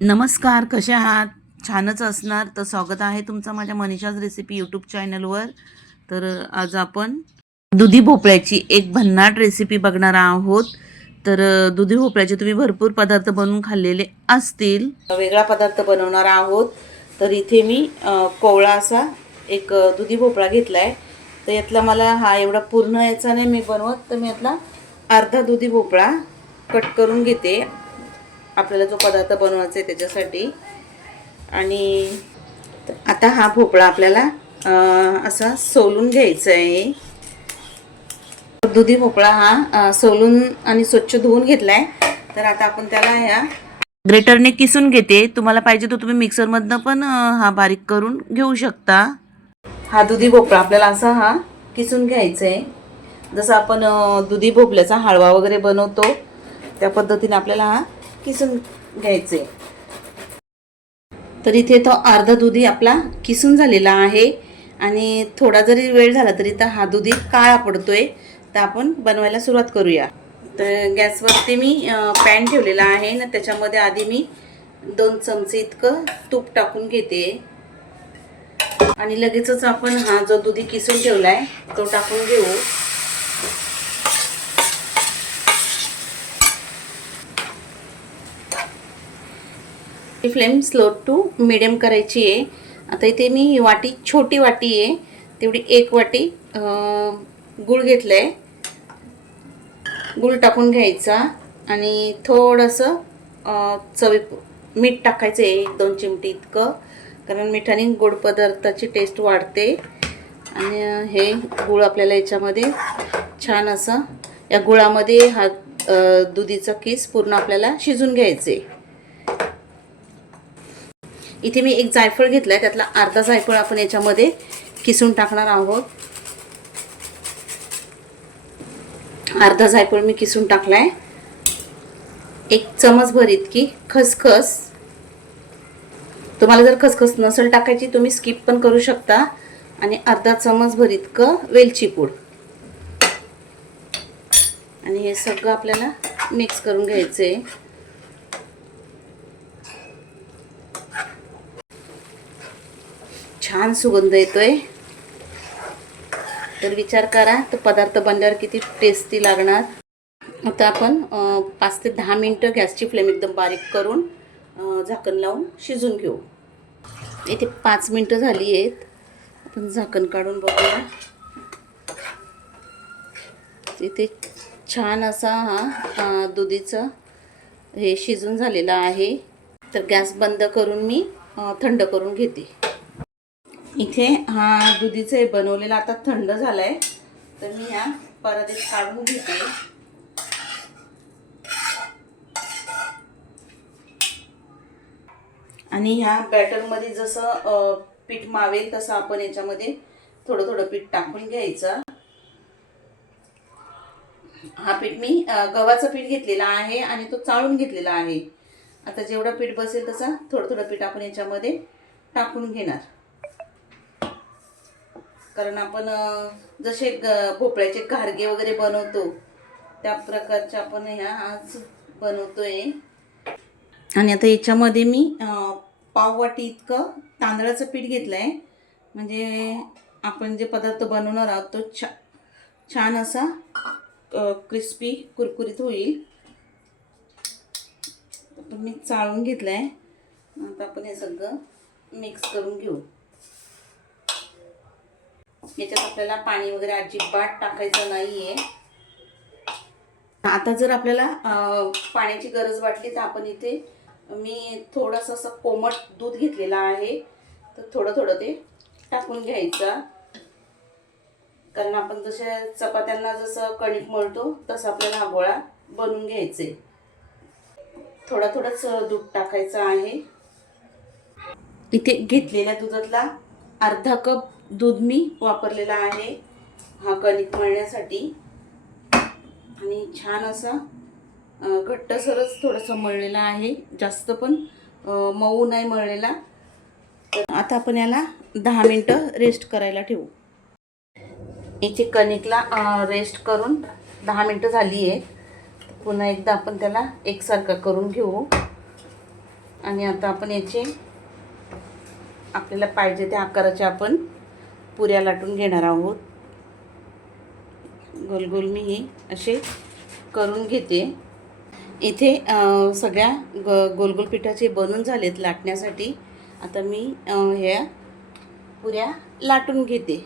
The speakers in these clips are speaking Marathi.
नमस्कार, कसे आहात? छानच असणार. तर स्वागत आहे तुमचं माझ्या मनीषाज रेसिपी यूट्यूब चॅनलवर. तर आज आपण दुधी भोपळ्याची एक भन्नाट रेसिपी बघणार आहोत. तर दुधी भोपळ्याचे तुम्ही भरपूर पदार्थ बनवून खाल्लेले असतील. वेगळा पदार्थ बनवणार आहोत. तर इथे मी कोवळा असा एक दुधी भोपळा घेतला आहे. तर यातला मला हा एवढा पूर्ण याचा नाही मी बनवत, तर मी यातला अर्धा दुधी भोपळा कट करून घेते आपल्याला जो पदार्थ बनवायचा आहे त्याच्यासाठी. आणि आता हा भोपळा आपल्याला असा सोलून घ्यायचा आहे. दुधी भोपळा हा सोलून आणि स्वच्छ धुवून घेतलाय. तर आता आपण त्याला ह्या ग्रेटरने किसून घेते. तुम्हाला पाहिजे तर तुम्ही मिक्सरमधनं पण हा बारीक करून घेऊ शकता. हा दुधी भोपळा आपल्याला असा हा किसून घ्यायचा आहे. जसं आपण दुधी भोपळ्याचा हलवा वगैरे बनवतो त्या पद्धतीने आपल्याला हा किसून घ्यायचे. तर इथे तो अर्धा दुधी आपला किसून झालेला आहे. आणि थोडा जरी वेळ झाला तरी तर हा दुधी काळा पडतोय. तर आपण बनवायला सुरुवात करूया. तर गॅसवरती मी पॅन ठेवलेला आहे ना, त्याच्यामध्ये आधी मी 2 चमचे इतकं तूप टाकून घेते. आणि लगेचच आपण हा जो दुधी किसून ठेवलाय तो टाकून घेऊ. फ्लेम स्लो टू मीडियम करायची आहे. आता इथे मी वाटी, छोटी वाटी आहे तेवढी 1 वाटी गूळ घेतलंय. गूळ टाकून घ्यायचा आणि थोडंसं चवी मीठ टाकायचं आहे, 1-2 चिमटी इतकं, कारण मिठाने गोड पदार्थाची टेस्ट वाढते. आणि हे गूळ आपल्याला याच्यामध्ये छान असं या गुळामध्ये हा दुधीचा किस पूर्ण आपल्याला शिजून घ्यायचे. इथे मी एक जायफळ घेतलाय, त्यातला अर्धा जायफळ आपण याच्यामध्ये किसून टाकणार आहोत. अर्धा जायफळ मी किसून टाकलाय. 1 चमचभर इतकी खसखस. तुम्हाला जर खसखस नसेल टाकायची तुम्ही स्किप पण करू शकता. आणि अर्धा चमचभर इतकं वेलची पूड. आणि हे सगळं आपल्याला मिक्स करून घ्यायचंय. छान सुगंध येतोय. तर विचार करा तो पदार्थ बनल्यावर किती टेस्टी लागणार. आता आपण 5 ते 10 मिनिटं गॅसची फ्लेम एकदम बारीक करून झाकण लावून शिजून घेऊ. इथे 5 मिनिटं झाली आहेत. आपण झाकण काढून बघूया. इथे छान असा हा दुधीचा हे शिजून झालेला आहे. तर गॅस बंद करून मी थंड करून घेते. इथे हा दुधीचे बनवलेला आता थंड झालाय. तर मी ह्या परातीत काढून घेते. आणि ह्या बॅटरमध्ये जसं पीठ मावेल तसं आपण याच्यामध्ये थोडं थोडं पीठ टाकून घ्यायचं. हा पीठ मी गव्हाचं पीठ घेतलेला आहे आणि तो चाळून घेतलेला आहे. आता जेवढं पीठ बसेल तसं थोडं थोडं पीठ आपण याच्यामध्ये टाकून घेणार. कारण आपण जसे भोपळ्याचे घारगे वगैरे बनवतो त्या प्रकारचे आपण ह्या आज बनवतोय. आणि आता याच्यामध्ये मी पाव वाटी इतकं तांदळाचं पीठ घेतलंय. म्हणजे आपण जे पदार्थ बनवणार आहोत तो छान असा क्रिस्पी कुरकुरीत होईल. मी चाळून घेतलंय. आता आपण हे सगळं मिक्स करून घेऊ. याच्यात आपल्याला पाणी वगैरे अजिबात टाकायचं नाहीये. आता जर आपल्याला पाण्याची गरज वाटली तर आपण इथे मी थोडंसं असं कोमट दूध घेतलेलं आहे. तर थोडं थोडं ते टाकून घ्यायचं. कारण आपण जसे चपात्यांना जसं कणिक मळतो तसं आपल्याला हा गोळा बनवून घ्यायचे. थोडं थोडंच दूध टाकायचं आहे. इथे घेतलेल्या दुधातला अर्धा कप दूध मी वापरलेला आहे हा कणिक मळण्यासाठी. आणि छान असा घट्टसरच थोडंसं मळलेला आहे, जास्त पण मऊ नाही मळलेला. तर आता आपण याला 10 मिनिटं रेस्ट करायला ठेवू. याची कणिकला रेस्ट करून 10 मिनिटं झाली आहेत. पुन्हा एकदा आपण त्याला एकसारखं करून घेऊ. आणि आता आपण याचे आपल्याला पाहिजे त्या आकाराच्या आपण पुऱ्या लाटून घेणार आहोत. गोल गोल मी हे असे करून घेते. इथे सगळ्या गोल गोल पिठाचे बनून झालेत लाटण्यासाठी. आता मी ह्या पुऱ्या लाटून घेते.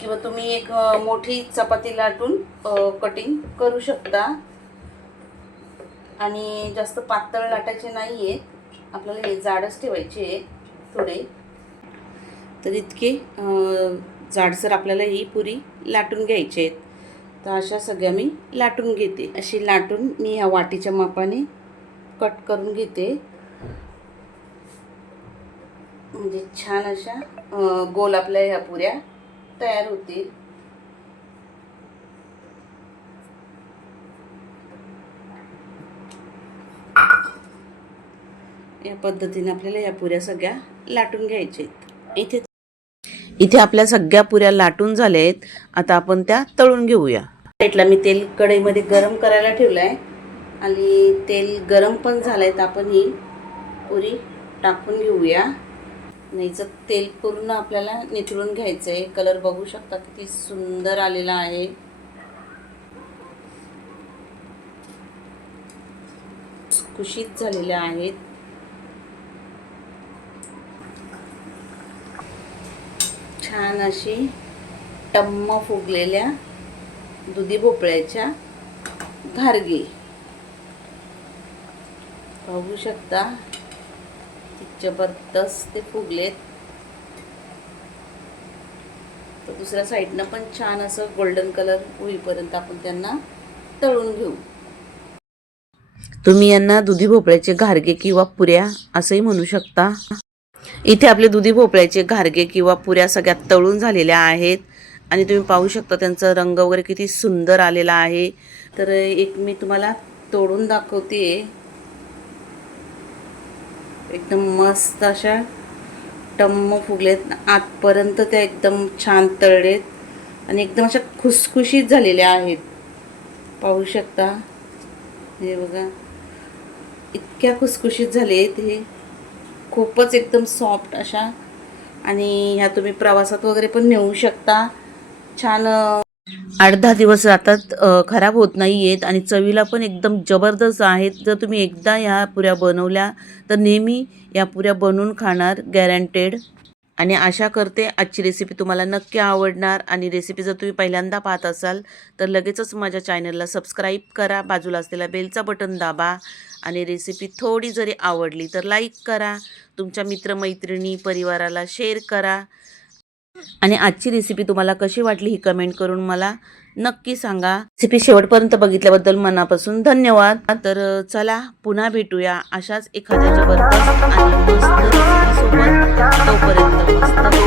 किंवा तुम्ही एक मोठी चपाती लाटून कटिंग करू शकता. आणि जास्त पातळ लाटायचे नाही आहेत, आपल्याला हे जाडच ठेवायचे आहे थोडे. तर इतके जाडसर आपल्याला ही पुरी लाटून घ्यायची आहेत. तर अशा सगळ्या मी लाटून घेते. अशी लाटून मी ह्या वाटीच्या मापाने कट करून घेते. म्हणजे छान अशा गोल आपल्या ह्या पुऱ्या तयार होतील. या पद्धतीने आपल्याला या पुऱ्या सगळ्या लाटून घ्यायच्या आहेत. इथे आपल्या सगळ्या पुऱ्या लाटून झाल्या आहेत. आता आपण त्या तळून घेऊया. साईडला मी तेल कढईमध्ये गरम करायला ठेवलं आहे आणि तेल गरम पण झालं आहे. तर आपण ही पुरी टाकून घेऊया. नाहीचं तेल पूर्ण आपल्याला निथळून घ्यायचं आहे. कलर बघू शकता किती सुंदर आलेला आहे. खुसखुशीत झालेल्या आहेत. छान अशी टम्म फुगलेल्या दुधी भोपळ्याच्या घारगे पाहू शकता. जबरदस्त ते फुगलेत. तर दुसऱ्या साईडनं पण छान असं गोल्डन कलर होईपर्यंत आपण त्यांना तळून घेऊ. तुम्ही यांना दुधी भोपळ्याचे घारगे किंवा पुऱ्या असंही म्हणू शकता. इथे आपले दुधी भोपळ्याचे घारगे किंवा पुऱ्या सगळ्यात तळून झालेल्या आहेत आणि तुम्ही पाहू शकता त्यांचा रंग वगैरे किती सुंदर आलेला आहे. तर एक मी तुम्हाला तोडून दाखवते. एकदम मस्त अशा टम्म फुगलेत. आतपर्यंत त्या एकदम छान तळलेत आणि एकदम अशा खुसखुशीत झालेल्या आहेत. पाहू शकता हे बघा, इतक्या खुसखुशीत झालेत. हे खूपच एकदम सॉफ्ट अशा. आणि ह्या तुम्ही प्रवासात वगैरे पण नेऊ शकता. छान 8-10 दिवस जातात, खराब होत नाही आहेत आणि चवीला पण एकदम जबरदस्त आहेत. जर तुम्ही एकदा ह्या पुऱ्या बनवल्या तर नेहमी या पुऱ्या बनवून खाणार, गॅरंटेड. आणि आशा करते आजची रेसिपी तुम्हाला नक्की आवडणार. आणि रेसिपी जर तुम्ही पहिल्यांदा पाहत असाल तर लगेचच माझ्या चॅनलला सबस्क्राईब करा. बाजूला असलेला बेलचा बटन दाबा. आणि रेसिपी थोडी जरी आवडली तर लाईक करा. तुमच्या मित्रमैत्रिणी परिवाराला शेअर करा. आणि आजची रेसिपी तुम्हाला कशी वाटली ही कमेंट करून मला नक्की सांगा. रेसिपी शेवटपर्यंत बघितल्याबद्दल मनापासून धन्यवाद. तर चला पुन्हा भेटूया अशाच एखाद्या जबरदस्त आणि मस्त रेसिपी सोबत. तोपर्यंत मस्त